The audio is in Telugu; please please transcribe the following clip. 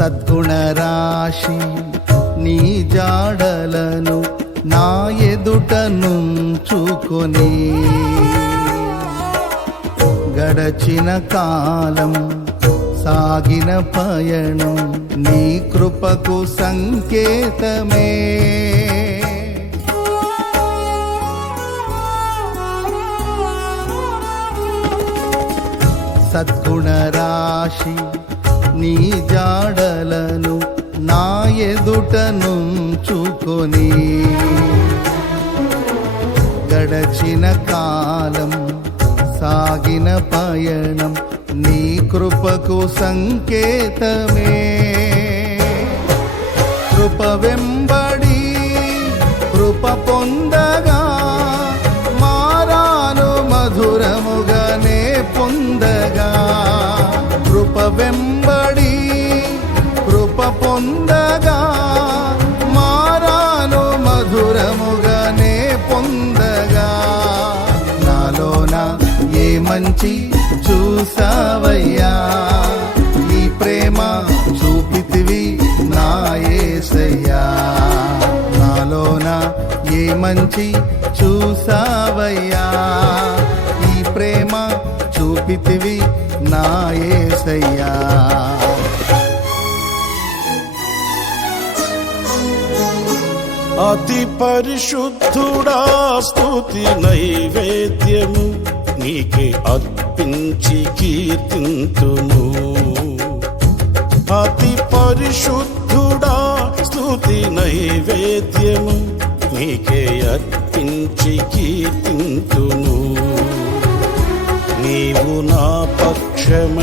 సద్గుణరాశి నీ జాడలను నా ఎదుట నుంచుకొని గడచిన కాలం సాగిన పయణం నీ కృపకు సంకేతమే. సద్గుణరాశి రాశి నీ జాడలను నా ఎదుట నుంచుకొని. గడచిన కాలం సాగిన పయనం నీ కృపకు సంకేతమే. కృప వెంబడి వెంబడి కృప పొందగా మారాను మధురముగానే పొందగా. నాలోన ఏ మంచి చూసావయ్యా? ఈ ప్రేమ చూపితివి నాయసయ్యా నాలోన ఏ మంచి చూసావయ్యా? ఈ ప్రేమ చూపితివి నాయసయ్యా అతి పరిశుద్ధుడా స్థుతి నైవేద్యము నీకే అర్పించి కీర్తింతును. అతి పరిశుద్ధుడా స్థుతి నైవేద్యము నీకే అర్పించి కీర్తింతును. నీవు నా పక్షమై